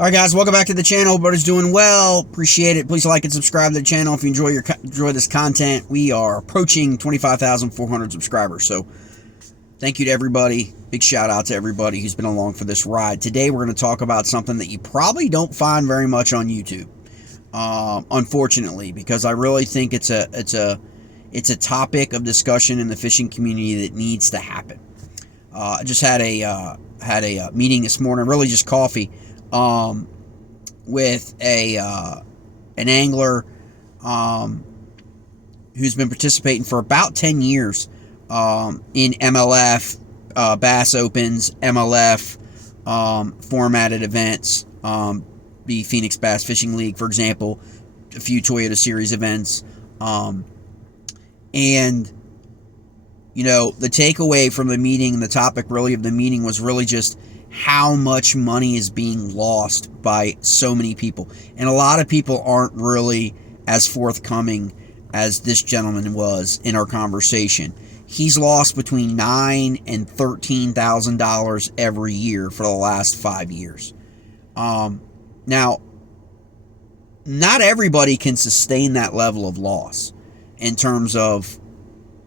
Alright guys, welcome back to the channel. Hope everybody's doing well. Appreciate it. Please like and subscribe to the channel if you enjoy this content. We are approaching 25,400 subscribers. So thank you to everybody. Big shout out to everybody who's been along for this ride. Today we're going to talk about something that you probably don't find very much on YouTube. Unfortunately, because I really think it's a topic of discussion in the fishing community that needs to happen. I just had a meeting this morning, really just coffee, with an angler who's been participating for about 10 years in MLF, Bass Opens, MLF, formatted events, the Phoenix Bass Fishing League, for example, a few Toyota Series events, and you know, the takeaway from the meeting, the topic really of the meeting was really just how much money is being lost by so many people. And a lot of people aren't really as forthcoming as this gentleman was in our conversation. He's lost between $9,000 and $13,000 every year for the last 5 years. Now, not everybody can sustain that level of loss in terms of,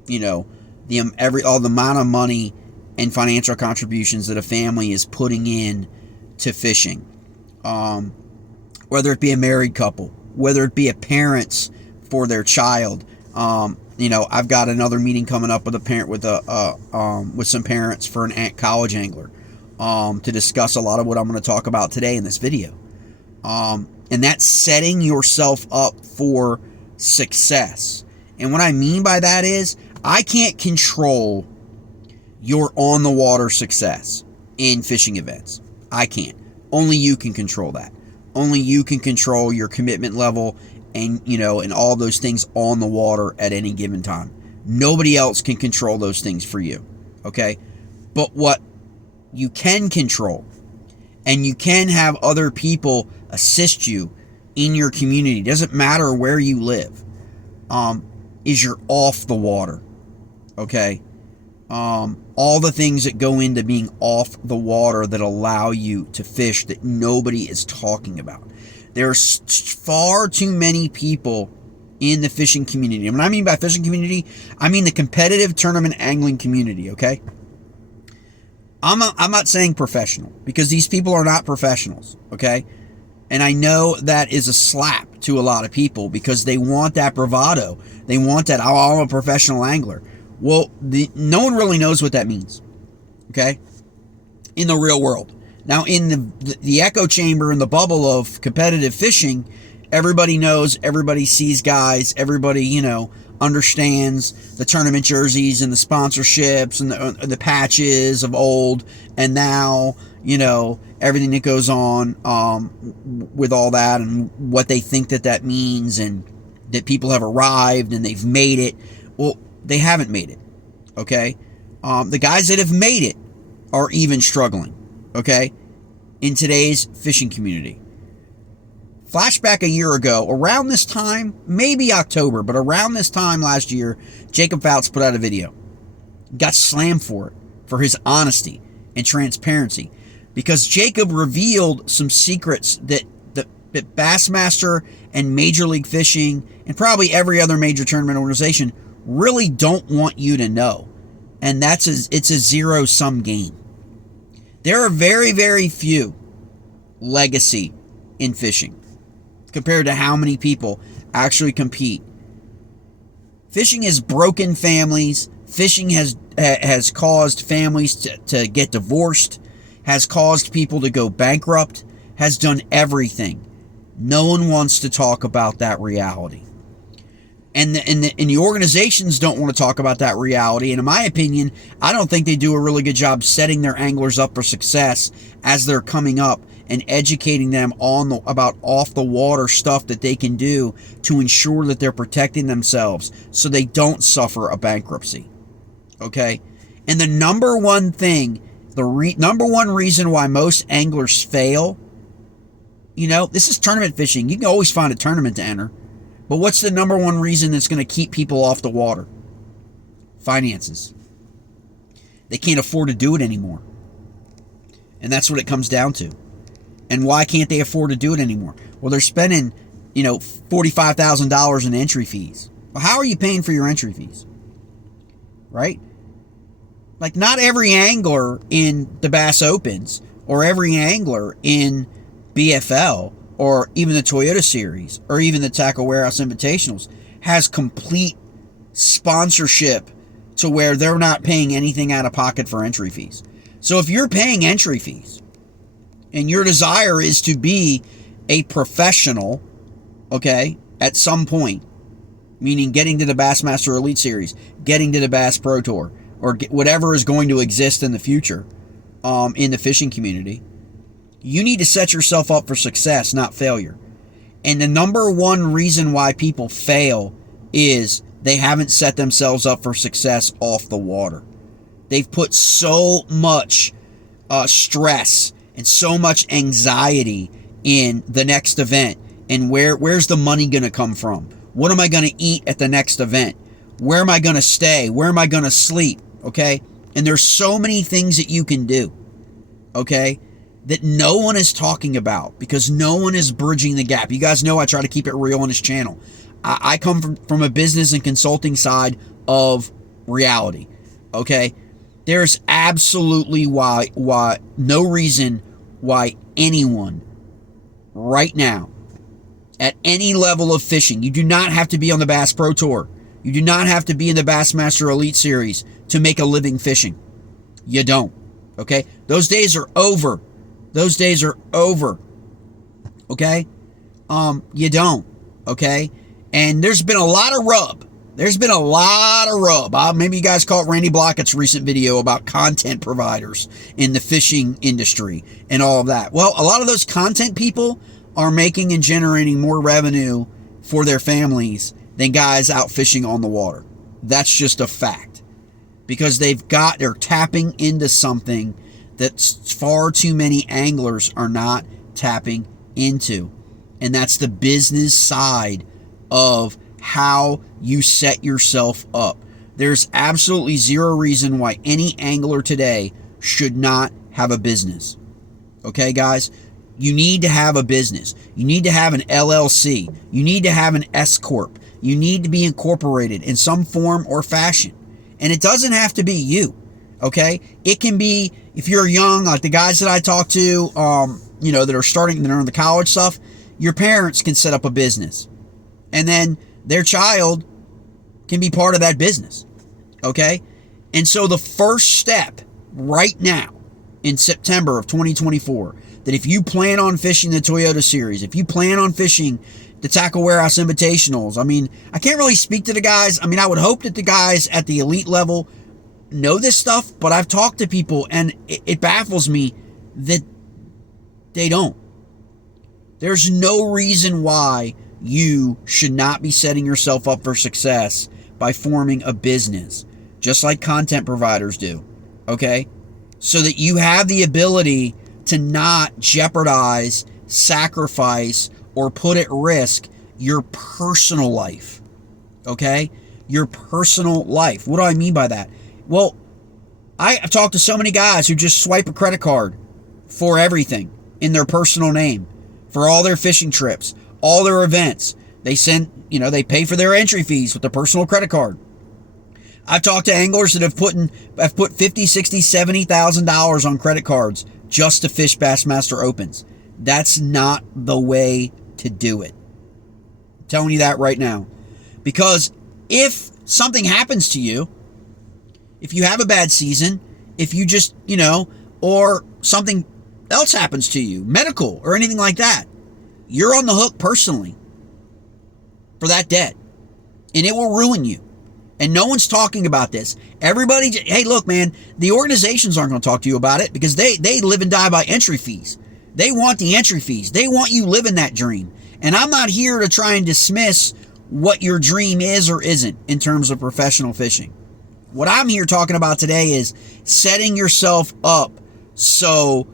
you know, the amount of money and financial contributions that a family is putting in to fishing. Whether it be a married couple, whether it be a parents for their child. You know, I've got another meeting coming up with a parent with some parents for an college angler to discuss a lot of what I'm going to talk about today in this video. And that's setting yourself up for success. And what I mean by that is, I can't control your on-the-water success in fishing events. I can't. Only you can control that. Only you can control your commitment level and, you know, and all those things on the water at any given time. Nobody else can control those things for you, okay? But what you can control, and you can have other people assist you in your community, doesn't matter where you live, is you're off the water, okay? All the things that go into being off the water that allow you to fish that nobody is talking about. There's far too many people in the fishing community. And when I mean by fishing community, I mean the competitive tournament angling community, okay? I'm not saying professional, because these people are not professionals, okay? And I know that is a slap to a lot of people because they want that bravado. They want that, oh, I'm a professional angler. Well, no one really knows what that means, okay, in the real world. Now, in the echo chamber, in the bubble of competitive fishing, everybody knows, everybody sees guys, everybody, you know, understands the tournament jerseys and the sponsorships and the patches of old, and now, you know, everything that goes on with all that and what they think that means, and that people have arrived and they've made it. Well, they haven't made it, okay? The guys that have made it are even struggling, okay, in today's fishing community. Flashback a year ago, around this time, maybe October, but around this time last year, Jacob Fouts put out a video. Got slammed for it, for his honesty and transparency, because Jacob revealed some secrets that Bassmaster and Major League Fishing and probably every other major tournament organization really don't want you to know. And it's a zero-sum game. There are very, very few legacy in fishing compared to how many people actually compete. Fishing has broken families. Fishing has caused families to get divorced, has caused people to go bankrupt, has done everything. No one wants to talk about that reality. And the organizations don't want to talk about that reality. And in my opinion, I don't think they do a really good job setting their anglers up for success as they're coming up and educating them about off the water stuff that they can do to ensure that they're protecting themselves so they don't suffer a bankruptcy. Okay? And the number one thing, number one reason why most anglers fail, you know, this is tournament fishing. You can always find a tournament to enter. But what's the number one reason that's going to keep people off the water? Finances. They can't afford to do it anymore. And that's what it comes down to. And why can't they afford to do it anymore? Well, they're spending, $45,000 in entry fees. Well, how are you paying for your entry fees? Right? Like, not every angler in the Bass Opens or every angler in BFL or even the Toyota Series or even the Tackle Warehouse Invitationals has complete sponsorship to where they're not paying anything out of pocket for entry fees. So if you're paying entry fees and your desire is to be a professional, okay, at some point, meaning getting to the Bassmaster Elite Series, getting to the Bass Pro Tour, or whatever is going to exist in the future in the fishing community, you need to set yourself up for success, not failure. And the number one reason why people fail is they haven't set themselves up for success off the water. They've put so much stress and so much anxiety in the next event. And where's the money going to come from? What am I going to eat at the next event? Where am I going to stay? Where am I going to sleep? Okay? And there's so many things that you can do, okay, that no one is talking about because no one is bridging the gap. You guys know I try to keep it real on this channel. I come from a business and consulting side of reality, okay? There's absolutely no reason why anyone right now at any level of fishing, you do not have to be on the Bass Pro Tour. You do not have to be in the Bassmaster Elite Series to make a living fishing. You don't, okay? Those days are over. Those days are over, okay? You don't, okay? And there's been a lot of rub. There's been a lot of rub. Maybe you guys caught Randy Blockett's recent video about content providers in the fishing industry and all of that. Well, a lot of those content people are making and generating more revenue for their families than guys out fishing on the water. That's just a fact. Because they're tapping into something that far too many anglers are not tapping into. And that's the business side of how you set yourself up. There's absolutely zero reason why any angler today should not have a business. Okay, guys? You need to have a business. You need to have an LLC. You need to have an S Corp. You need to be incorporated in some form or fashion. And it doesn't have to be you. Okay? It can be, if you're young, like the guys that I talk to, that are in the college stuff, your parents can set up a business. And then their child can be part of that business. Okay? And so the first step right now in September of 2024, that if you plan on fishing the Toyota Series, if you plan on fishing the Tackle Warehouse Invitationals, I can't really speak to the guys. I would hope that the guys at the elite level know this stuff, but I've talked to people and it baffles me that they don't. There's no reason why you should not be setting yourself up for success by forming a business, just like content providers do, okay? So that you have the ability to not jeopardize, sacrifice, or put at risk your personal life, okay? Your personal life. What do I mean by that? Well, I've talked to so many guys who just swipe a credit card for everything in their personal name, for all their fishing trips, all their events. They they pay for their entry fees with their personal credit card. I've talked to anglers that have put $50,000, $60,000, $70,000 on credit cards just to fish Bassmaster Opens. That's not the way to do it. I'm telling you that right now. Because if something happens to you, if you have a bad season, if you just, or something else happens to you, medical or anything like that, you're on the hook personally for that debt. And it will ruin you. And no one's talking about this. Everybody, hey, look, man, the organizations aren't going to talk to you about it because they live and die by entry fees. They want the entry fees. They want you living that dream. And I'm not here to try and dismiss what your dream is or isn't in terms of professional fishing. What I'm here talking about today is setting yourself up so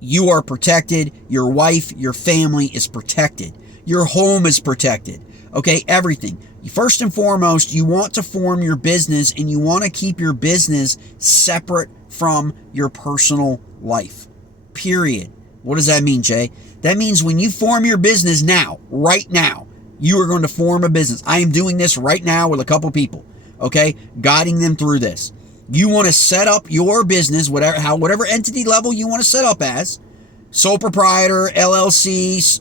you are protected, your wife, your family is protected, your home is protected, okay, everything. First and foremost, you want to form your business and you want to keep your business separate from your personal life, period. What does that mean, Jay? That means when you form your business now, right now, you are going to form a business. I am doing this right now with a couple people, okay? Guiding them through this. You want to set up your business, whatever entity level you want to set up as, sole proprietor, LLC,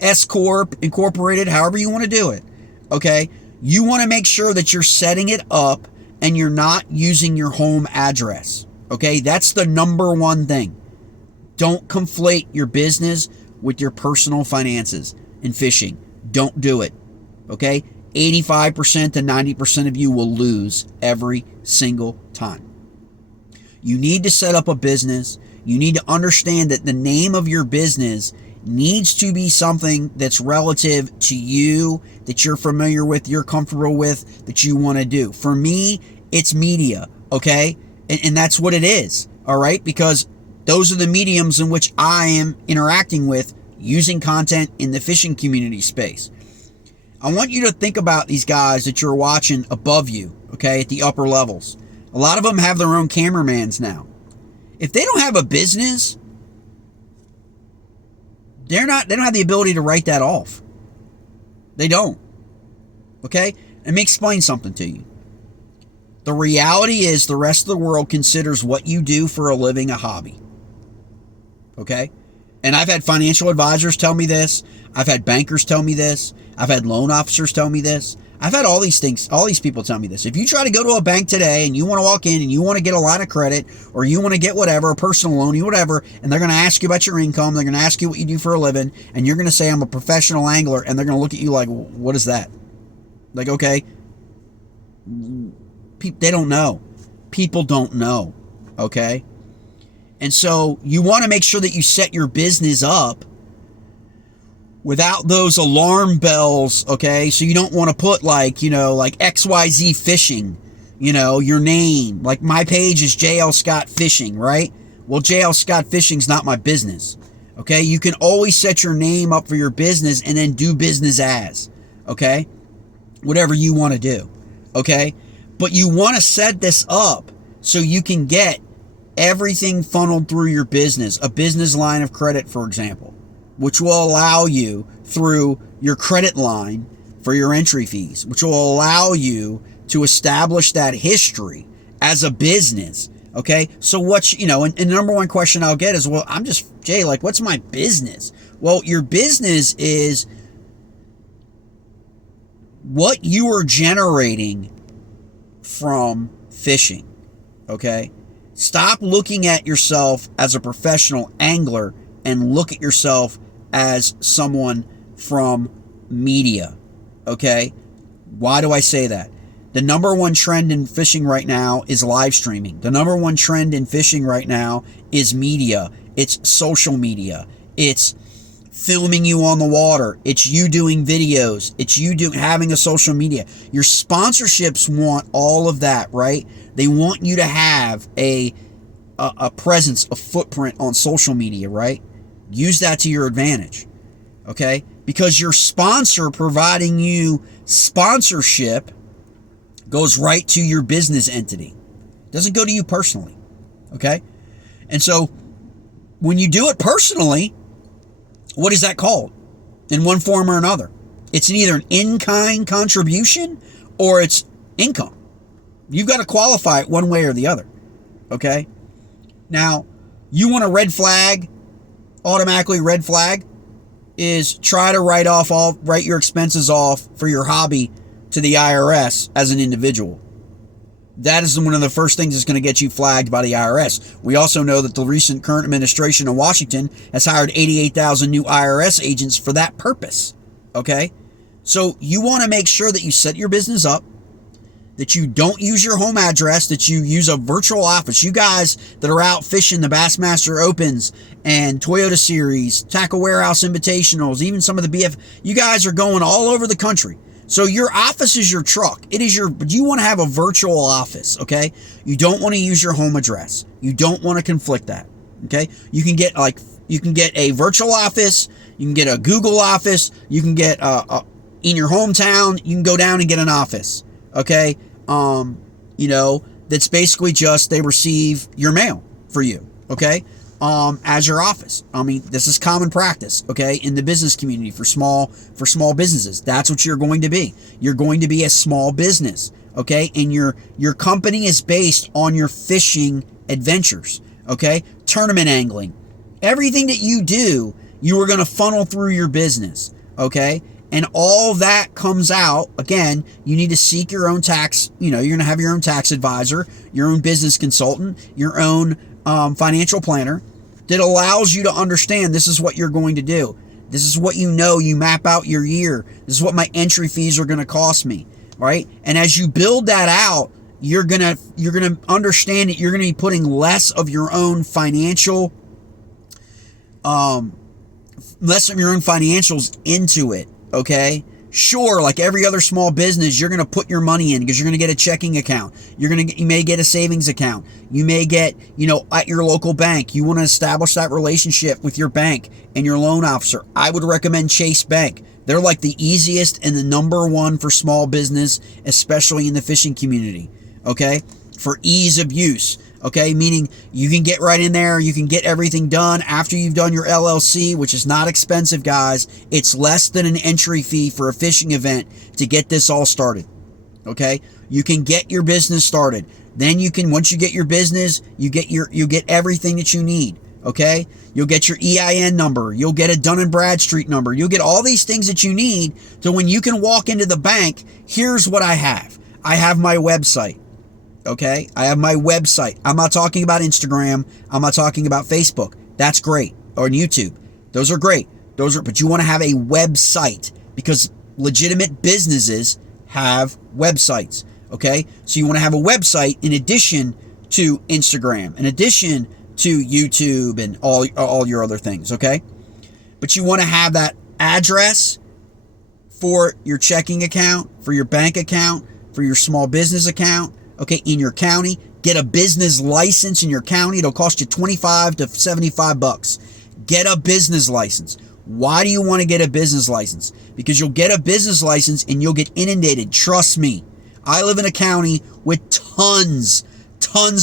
S Corp, incorporated, however you want to do it, okay? You want to make sure that you're setting it up and you're not using your home address, okay? That's the number one thing. Don't conflate your business with your personal finances in fishing. Don't do it, okay? 85% to 90% of you will lose every single time. You need to set up a business. You need to understand that the name of your business needs to be something that's relative to you, that you're familiar with, you're comfortable with, that you want to do. For me, it's media, okay? And that's what it is, all right? Because those are the mediums in which I am interacting with, using content in the fishing community space. I want you to think about these guys that you're watching above you, okay, at the upper levels. A lot of them have their own cameramans now. If they don't have a business, they don't have the ability to write that off. They don't. Okay? Let me explain something to you. The reality is the rest of the world considers what you do for a living a hobby. Okay? And I've had financial advisors tell me this. I've had bankers tell me this. I've had loan officers tell me this. I've had all these things, all these people tell me this. If you try to go to a bank today and you want to walk in and you want to get a line of credit or you want to get whatever, a personal loan, whatever, and they're going to ask you about your income, they're going to ask you what you do for a living, and you're going to say, I'm a professional angler, and they're going to look at you like, what is that? Like, okay. They don't know. People don't know. Okay? And so you want to make sure that you set your business up without those alarm bells, okay? So you don't want to put like XYZ Fishing, your name. Like my page is JL Scott Fishing, right? Well, JL Scott Fishing's not my business, okay? You can always set your name up for your business and then do business as, okay? Whatever you want to do, okay? But you want to set this up so you can get everything funneled through your business, a business line of credit, for example, which will allow you through your credit line for your entry fees, which will allow you to establish that history as a business, okay? So what's, and the number one question I'll get is, well, Jay, like, what's my business? Well, your business is what you are generating from fishing, okay? Stop looking at yourself as a professional angler and look at yourself as someone from media, okay? Why do I say that? The number one trend in fishing right now is live streaming. The number one trend in fishing right now is media. It's social media. It's filming you on the water. It's you doing videos. It's you having a social media. Your sponsorships want all of that, right? They want you to have a presence, a footprint on social media, right? Use that to your advantage, okay? Because your sponsor providing you sponsorship goes right to your business entity. It doesn't go to you personally, okay? And so when you do it personally, what is that called? In one form or another. It's either an in-kind contribution or it's income. You've got to qualify it one way or the other, okay? Now, you want a red flag, automatically red flag, is try to write your expenses off for your hobby to the IRS as an individual. That is one of the first things that's going to get you flagged by the IRS. We also know that the current administration in Washington has hired 88,000 new IRS agents for that purpose, okay? So you want to make sure that you set your business up, that you don't use your home address, that you use a virtual office. You guys that are out fishing the Bassmaster Opens and Toyota Series, Tackle Warehouse Invitationals, even some of the BF, you guys are going all over the country. So your office is your truck. But you want to have a virtual office, okay? You don't want to use your home address. You don't want to conflict that, okay? You can get a virtual office. You can get a Google office. You can get in your hometown. You can go down and get an office, okay? That's basically just they receive your mail for you, okay? as your office. I mean, this is common practice, okay, in the business community for small businesses. That's what you're going to be. You're going to be a small business, okay, and your company is based on your fishing adventures, okay, tournament angling, everything that you do, you are going to funnel through your business, okay, and all that comes out. Again, you need to seek your own tax. You're going to have your own tax advisor, your own business consultant, your own financial planner that allows you to understand this is what you're going to do. This is what you map out your year. This is what my entry fees are going to cost me, right? And as you build that out, you're going to understand that you're going to be putting less of your own financials into it, okay? Sure, like every other small business, you're going to put your money in because you're going to get a checking account. You may get a savings account. You may get, at your local bank. You want to establish that relationship with your bank and your loan officer. I would recommend Chase Bank. They're like the easiest and the number one for small business, especially in the fishing community, okay? For ease of use. Okay, meaning you can get right in there, you can get everything done after you've done your LLC, which is not expensive, guys. It's less than an entry fee for a fishing event to get this all started. Okay, you can get your business started. Then once you get your business, you get everything that you need. Okay, you'll get your EIN number, you'll get a Dun & Bradstreet number, you'll get all these things that you need. So when you can walk into the bank, here's what I have. I have my website. Okay, I have my website. I'm not talking about Instagram. I'm not talking about Facebook. That's great. Or YouTube. Those are great. But you want to have a website because legitimate businesses have websites. Okay, so you want to have a website in addition to Instagram, in addition to YouTube and all your other things. Okay, but you want to have that address for your checking account, for your bank account, for your small business account. Okay, in your county, get a business license in your county. It'll cost you $25 to $75. Get a business license. Why do you want to get a business license? Because you'll get a business license and you'll get inundated. Trust me. I live in a county with tons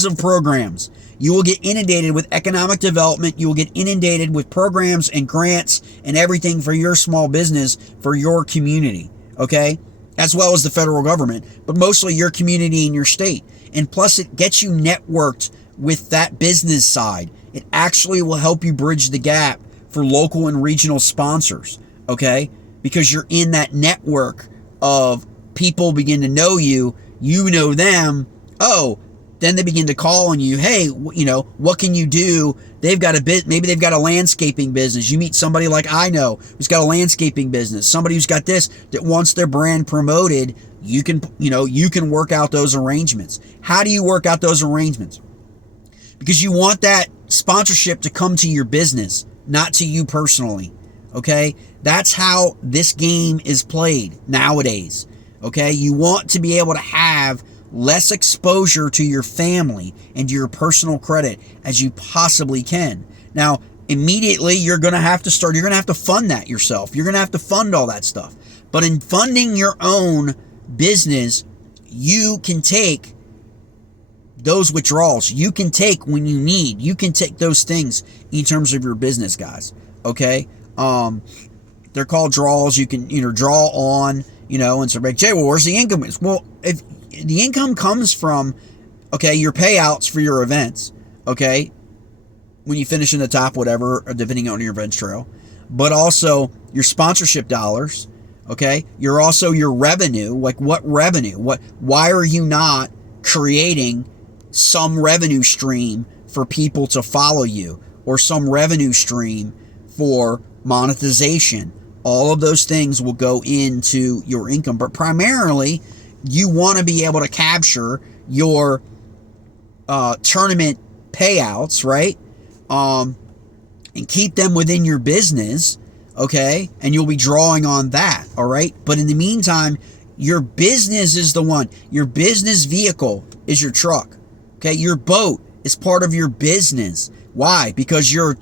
of programs. You will get inundated with economic development. You will get inundated with programs and grants and everything for your small business, for your community. Okay? As well as the federal government, but mostly your community and your state. And plus, it gets you networked with that business side. It actually will help you bridge the gap for local and regional sponsors, okay? Because you're in that network of people begin to know you, you know them. Oh, then they begin to call on you. Hey, what can you do? Maybe they've got a landscaping business. You meet somebody like I know who's got a landscaping business. Somebody who's got this that wants their brand promoted. You can work out those arrangements. How do you work out those arrangements? Because you want that sponsorship to come to your business, not to you personally. Okay? That's how this game is played nowadays. Okay? You want to be able to have less exposure to your family and to your personal credit as you possibly can. Now, immediately you're going to have to fund that yourself. You're going to have to fund all that stuff. But in funding your own business, you can take those withdrawals. You can take when you need. You can take those things in terms of your business, guys. Okay? They're called draws. You can draw on, and so like, Jay, well, where's the income? Well, if the income comes from, okay, your payouts for your events, okay, when you finish in the top, whatever, depending on your event trail, but also your sponsorship dollars, okay, your revenue, like what revenue, why are you not creating some revenue stream for people to follow you or some revenue stream for monetization? All of those things will go into your income, but primarily you want to be able to capture your tournament payouts, right? And keep them within your business, okay? And you'll be drawing on that, all right? But in the meantime, your business is the one. Your business vehicle is your truck, okay? Your boat is part of your business. Why? Because you're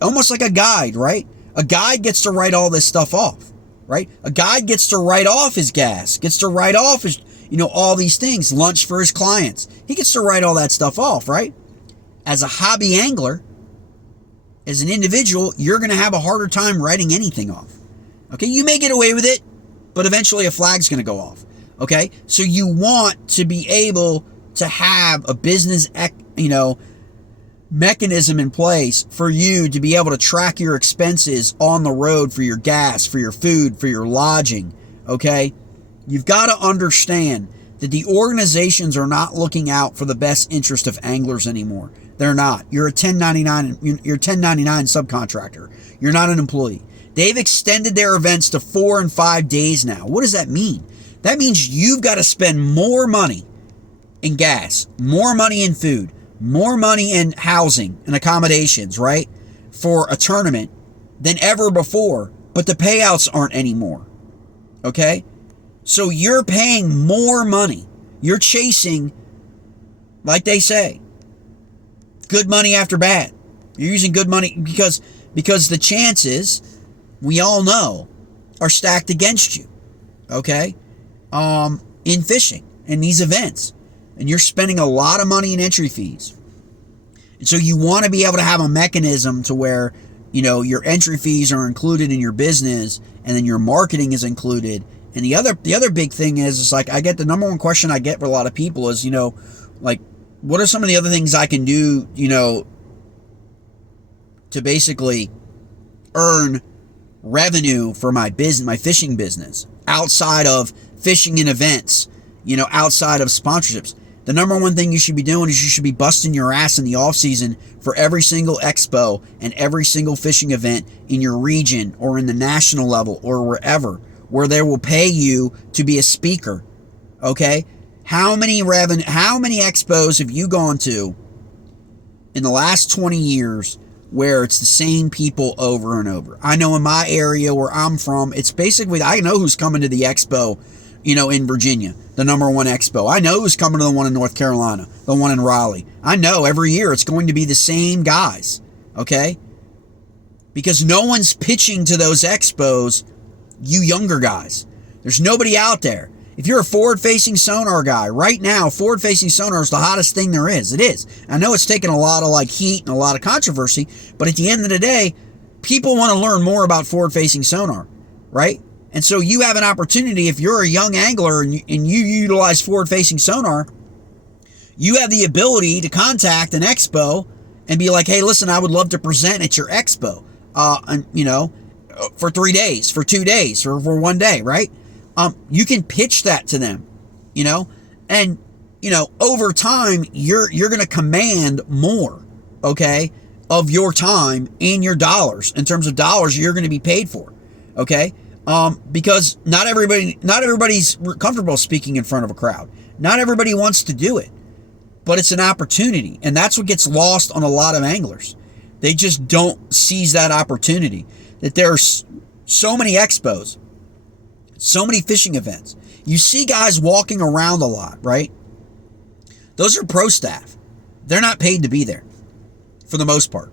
almost like a guide, right? A guide gets to write all this stuff off, right? A guide gets to write off his gas, gets to write off his, all these things, lunch for his clients. He gets to write all that stuff off, right? As a hobby angler, as an individual, you're going to have a harder time writing anything off. Okay, you may get away with it, but eventually a flag's going to go off. Okay, so you want to be able to have a business, mechanism in place for you to be able to track your expenses on the road for your gas, for your food, for your lodging. Okay, you've got to understand that the organizations are not looking out for the best interest of anglers anymore. They're not. You're a 1099. You're a 1099 subcontractor. You're not an employee. They've extended their events to 4 and 5 days now. What does that mean? That means you've got to spend more money in gas, more money in food, more money in housing and accommodations, right, for a tournament than ever before, but the payouts aren't anymore. Okay? So you're paying more money. You're chasing, like they say, good money after bad. You're using good money because the chances, we all know, are stacked against you. Okay? In fishing, in these events. And you're spending a lot of money in entry fees. And so you want to be able to have a mechanism to where, your entry fees are included in your business, and then your marketing is included. And the other big thing is like, I get the number one question I get for a lot of people is, like, what are some of the other things I can do, to basically earn revenue for my business, my fishing business, outside of fishing and events, outside of sponsorships. The number one thing you should be doing is you should be busting your ass in the off season for every single expo and every single fishing event in your region or in the national level or wherever, where they will pay you to be a speaker. Okay? How many expos have you gone to in the last 20 years where it's the same people over and over? I know in my area where I'm from, it's basically, I know who's coming to the expo, in Virginia, the number one expo. I know who's coming to the one in North Carolina, the one in Raleigh. I know every year it's going to be the same guys, okay? Because no one's pitching to those expos, you younger guys. There's nobody out there. If you're a forward-facing sonar guy, right now, forward-facing sonar is the hottest thing there is. It is. I know it's taken a lot of heat and a lot of controversy, but at the end of the day, people want to learn more about forward-facing sonar, right? And so you have an opportunity, if you're a young angler and you utilize forward-facing sonar, you have the ability to contact an expo and be like, hey, listen, I would love to present at your expo, for 3 days, for 2 days, or for 1 day, right? You can pitch that to them, and, over time, you're going to command more, okay, of your time and your dollars. In terms of dollars, you're going to be paid for, okay? Because not everybody's comfortable speaking in front of a crowd. Not everybody wants to do it, but it's an opportunity. And that's what gets lost on a lot of anglers. They just don't seize that opportunity. That there's so many expos, so many fishing events. You see guys walking around a lot, right? Those are pro staff. They're not paid to be there for the most part.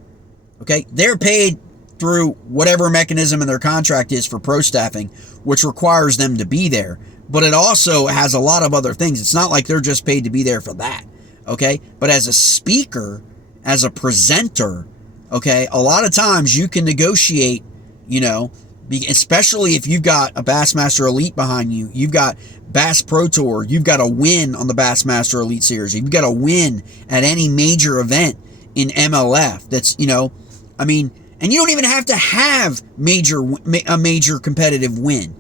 Okay? They're paid through whatever mechanism in their contract is for pro staffing, which requires them to be there. But it also has a lot of other things. It's not like they're just paid to be there for that. Okay? But as a speaker, as a presenter, okay, a lot of times you can negotiate, especially if you've got a Bassmaster Elite behind you, you've got Bass Pro Tour, you've got a win on the Bassmaster Elite Series, you've got a win at any major event in MLF that's, and you don't even have to have a major competitive win,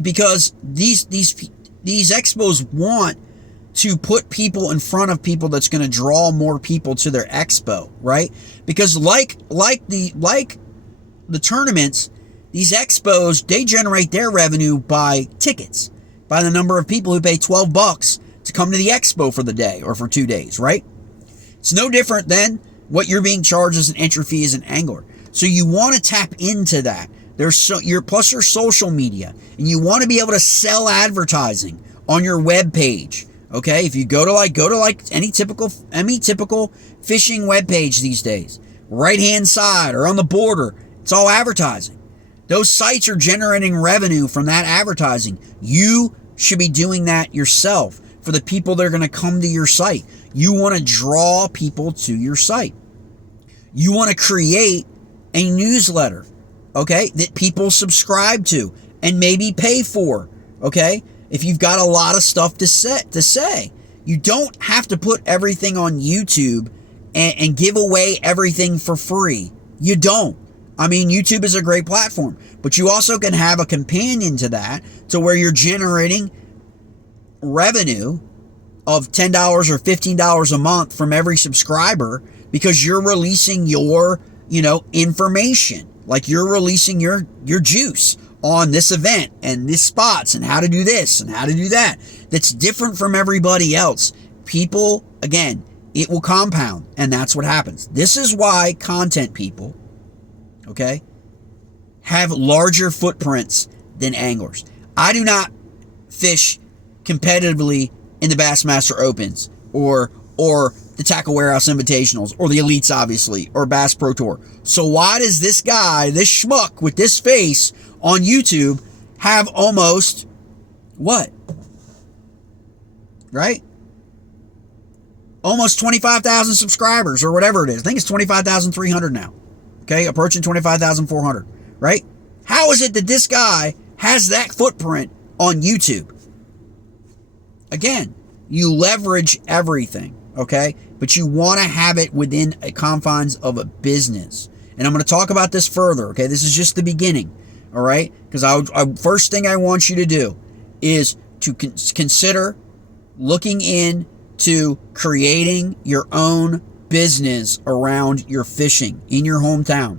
because these expos want to put people in front of people that's going to draw more people to their expo, right? Because like the tournaments, these expos, they generate their revenue by tickets, by the number of people who pay $12 to come to the expo for the day or for 2 days, right? It's no different than what you're being charged as an entry fee as an angler. So you want to tap into that. Plus your social media, and you want to be able to sell advertising on your web page. Okay, if you go to any typical fishing web page these days, right hand side or on the border, it's all advertising. Those sites are generating revenue from that advertising. You should be doing that yourself for the people that are going to come to your site. You want to draw people to your site. You want to create a newsletter, okay, that people subscribe to and maybe pay for, okay? If you've got a lot of stuff to say, you don't have to put everything on YouTube and give away everything for free. You don't. I mean, YouTube is a great platform, but you also can have a companion to that, to where you're generating revenue of $10 or $15 a month from every subscriber, because you're releasing your, information. Like, you're releasing your juice on this event and this spots and how to do this and how to do that. That's different from everybody else. People, again, it will compound, and that's what happens. This is why content people, okay, have larger footprints than anglers. I do not fish competitively in the Bassmaster Opens or the Tackle Warehouse Invitationals or the Elites, obviously, or Bass Pro Tour. So why does this guy, this schmuck with this face on YouTube, have almost what? Right? Almost 25,000 subscribers or whatever it is. I think it's 25,300 now. Okay, approaching 25,400, right? How is it that this guy has that footprint on YouTube? Again, you leverage everything, okay? But you want to have it within the confines of a business. And I'm going to talk about this further, okay? This is just the beginning, all right? Because first thing I want you to do is to consider looking into creating your own business around your fishing in your hometown.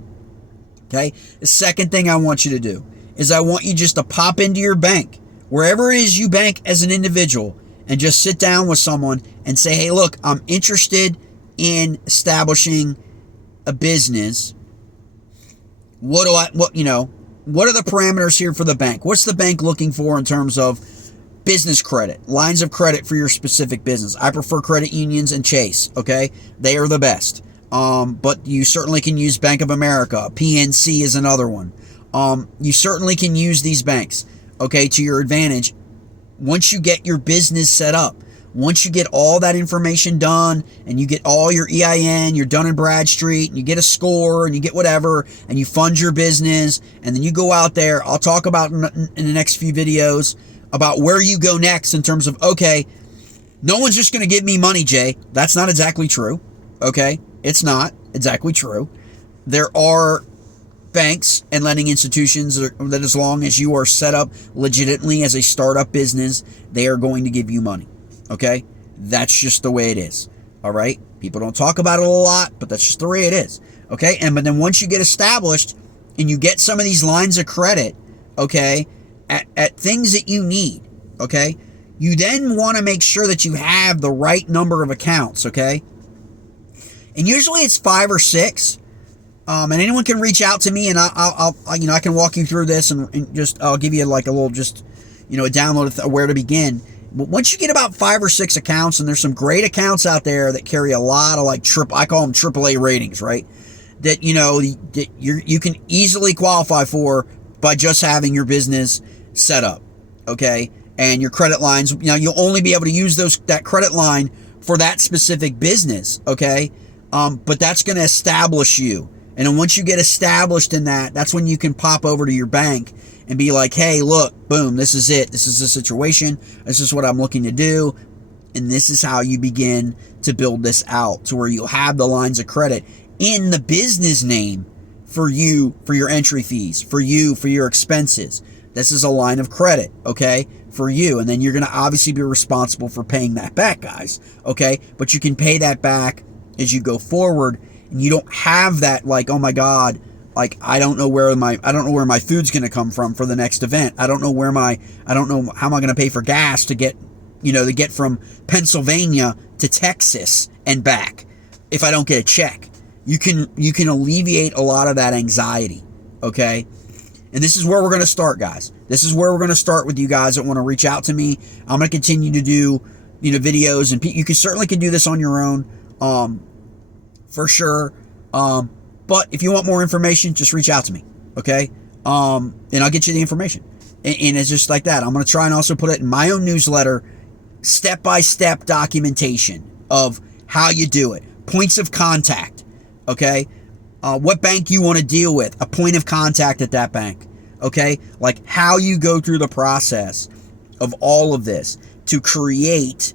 Okay? The second thing I want you to do is I want you just to pop into your bank, wherever it is you bank as an individual, and just sit down with someone and say, hey, look, I'm interested in establishing a business. What are the parameters here for the bank? What's the bank looking for in terms of business credit, lines of credit for your specific business? I prefer credit unions and Chase, okay? They are the best. But you certainly can use Bank of America. PNC is another one. You certainly can use these banks, okay, to your advantage once you get your business set up. Once you get all that information done and you get all your EIN, your Dun & Bradstreet, and you get a score and you get whatever, and you fund your business, and then you go out there. I'll talk about in the next few videos about where you go next in terms of, okay, no one's just going to give me money, Jay. That's not exactly true, okay? It's not exactly true. There are banks and lending institutions that as long as you are set up legitimately as a startup business, they are going to give you money, okay? That's just the way it is, all right? People don't talk about it a lot, but that's just the way it is, okay? But then once you get established and you get some of these lines of credit, okay, at things that you need, okay, you then want to make sure that you have the right number of accounts, okay? And usually it's 5 or 6. And anyone can reach out to me, and I can walk you through this and just I'll give you like a little a download of where to begin. But once you get about 5 or 6 accounts, and there's some great accounts out there that carry a lot of I call them AAA ratings, right? That that you can easily qualify for by just having your business set up, okay? And your credit lines, you'll only be able to use that credit line for that specific business, okay? But that's going to establish you. And then once you get established in that, that's when you can pop over to your bank and be like, hey, look, boom, this is it. This is the situation. This is what I'm looking to do. And this is how you begin to build this out to where you'll have the lines of credit in the business name for you, for your entry fees, for you, for your expenses. This is a line of credit, okay, for you. And then you're going to obviously be responsible for paying that back, guys, okay? But you can pay that back as you go forward. And you don't have that oh my God, I don't know where my food's going to come from for the next event. I don't know how am I going to pay for gas to get from Pennsylvania to Texas and back if I don't get a check. You can alleviate a lot of that anxiety, okay? And this is where we're going to start, guys. This is where we're going to start with you guys that want to reach out to me. I'm going to continue to do videos, and you certainly can do this on your own. For sure. But if you want more information, just reach out to me. Okay. And I'll get you the information. And it's just like that. I'm going to try and also put it in my own newsletter, step-by-step documentation of how you do it, points of contact. Okay. what bank you want to deal with, a point of contact at that bank, okay? Like how you go through the process of all of this to create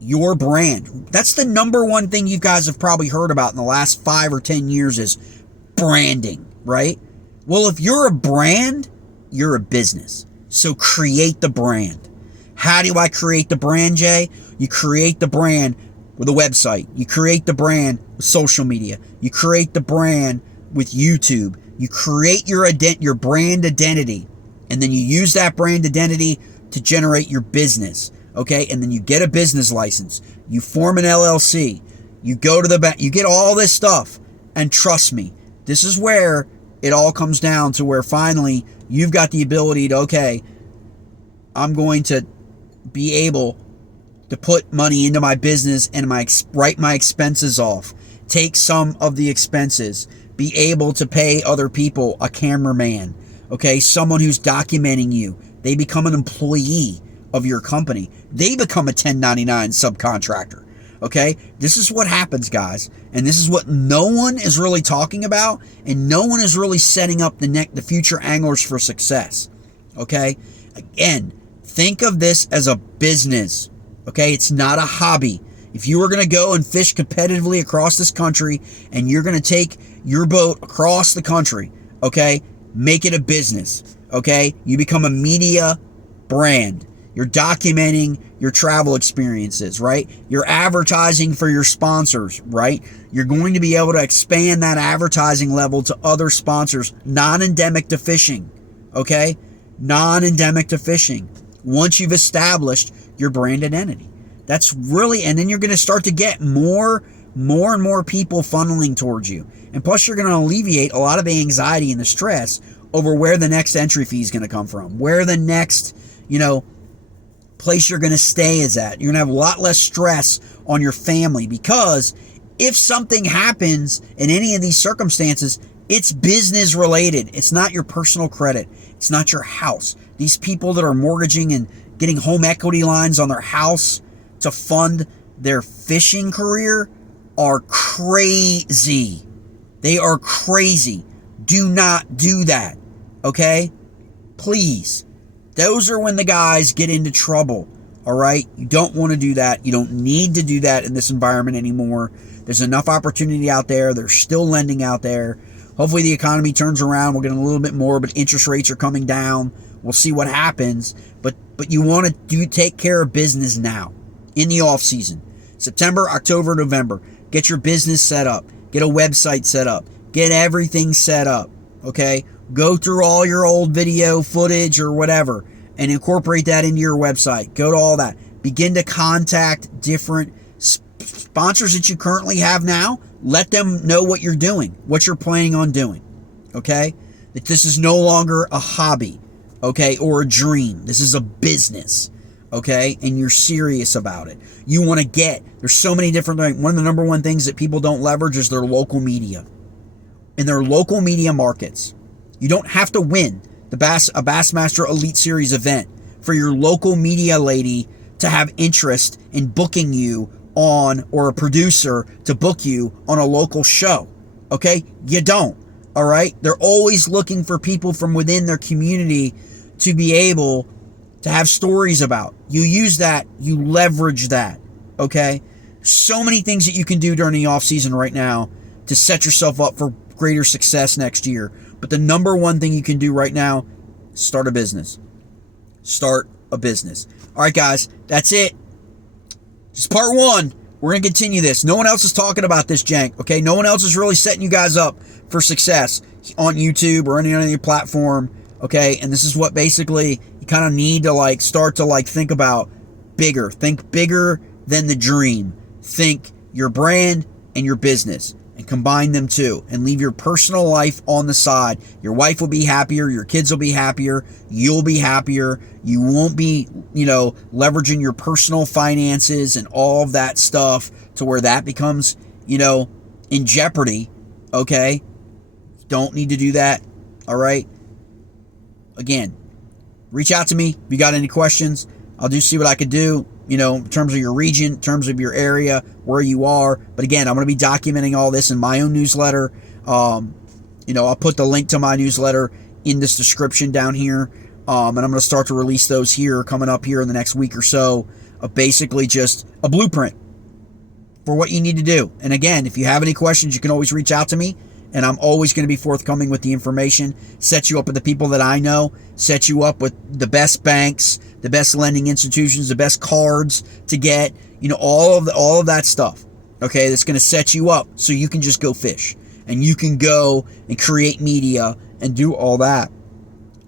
your brand. That's the number one thing you guys have probably heard about in the last 5 or 10 years is branding, right? Well, if you're a brand, you're a business. So create the brand. How do I create the brand, Jay? You create the brand with a website. You create the brand with social media. You create the brand with YouTube. You create your brand identity, and then you use that brand identity to generate your business, okay? And then you get a business license. You form an LLC. You go to the bank. You get all this stuff, and trust me, this is where it all comes down to where finally you've got the ability to, okay, I'm going to be able to put money into my business and write my expenses off, take some of the expenses, be able to pay other people, a cameraman, okay, someone who's documenting you. They become an employee of your company. They become a 1099 subcontractor, okay? This is what happens, guys, and this is what no one is really talking about, and no one is really setting up the future anglers for success, okay? Again, think of this as a business, okay? It's not a hobby. If you were going to go and fish competitively across this country and you're going to take your boat across the country, okay, make it a business, okay? You become a media brand. You're documenting your travel experiences, right? You're advertising for your sponsors, right? You're going to be able to expand that advertising level to other sponsors, non-endemic to fishing, okay? Non-endemic to fishing. Once you've established your brand identity. That's really, and then you're going to start to get more and more people funneling towards you. And plus you're going to alleviate a lot of the anxiety and the stress over where the next entry fee is going to come from, where the next, place you're going to stay is at. You're going to have a lot less stress on your family because if something happens in any of these circumstances, it's business related. It's not your personal credit. It's not your house. These people that are mortgaging and getting home equity lines on their house to fund their fishing career are crazy. They are crazy. Do not do that, okay? Please. Those are when the guys get into trouble, all right? You don't want to do that. You don't need to do that in this environment anymore. There's enough opportunity out there. There's still lending out there. Hopefully the economy turns around. We're getting a little bit more, but interest rates are coming down. We'll see what happens. But you want to take care of business now in the off season. September, October, November. Get your business set up. Get a website set up. Get everything set up, okay? Go through all your old video footage or whatever and incorporate that into your website. Go to all that. Begin to contact different sponsors that you currently have now. Let them know what you're doing, what you're planning on doing, okay? That this is no longer a hobby, okay, or a dream. This is a business, okay? And you're serious about it. You want to there's so many different things. One of the number one things that people don't leverage is their local media. In their local media markets. You don't have to win a Bassmaster Elite Series event for your local media lady to have interest in booking you on, or a producer to book you on a local show, okay? You don't, all right? They're always looking for people from within their community to be able to have stories about. You use that, you leverage that, okay? So many things that you can do during the off season right now to set yourself up for greater success next year. But the number one thing you can do right now, start a business. Start a business. All right, guys, that's it. Just part one. We're going to continue this. No one else is talking about this jank, okay? No one else is really setting you guys up for success on YouTube or any other platform, okay? And this is what basically you kind of need to start to think about bigger. Think bigger than the dream. Think your brand and your business, and combine them too, and leave your personal life on the side. Your wife will be happier, your kids will be happier, you'll be happier. You won't be, leveraging your personal finances and all of that stuff to where that becomes, in jeopardy, okay? Don't need to do that, all right? Again, reach out to me if you got any questions. I'll see what I could do, in terms of your region, in terms of your area, where you are. But again, I'm going to be documenting all this in my own newsletter. I'll put the link to my newsletter in this description down here. And I'm going to start to release those here coming up here in the next week or so, of basically just a blueprint for what you need to do. And again, if you have any questions, you can always reach out to me, and I'm always going to be forthcoming with the information, set you up with the people that I know, set you up with the best banks, the best lending institutions, the best cards to get, all of that stuff. Okay, that's going to set you up so you can just go fish, and you can go and create media and do all that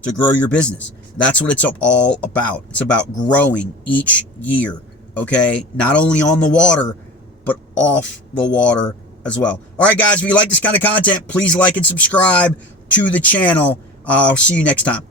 to grow your business. That's what it's all about. It's about growing each year, okay? Not only on the water, but off the water as well. All right, guys, if you like this kind of content, please like and subscribe to the channel. I'll see you next time.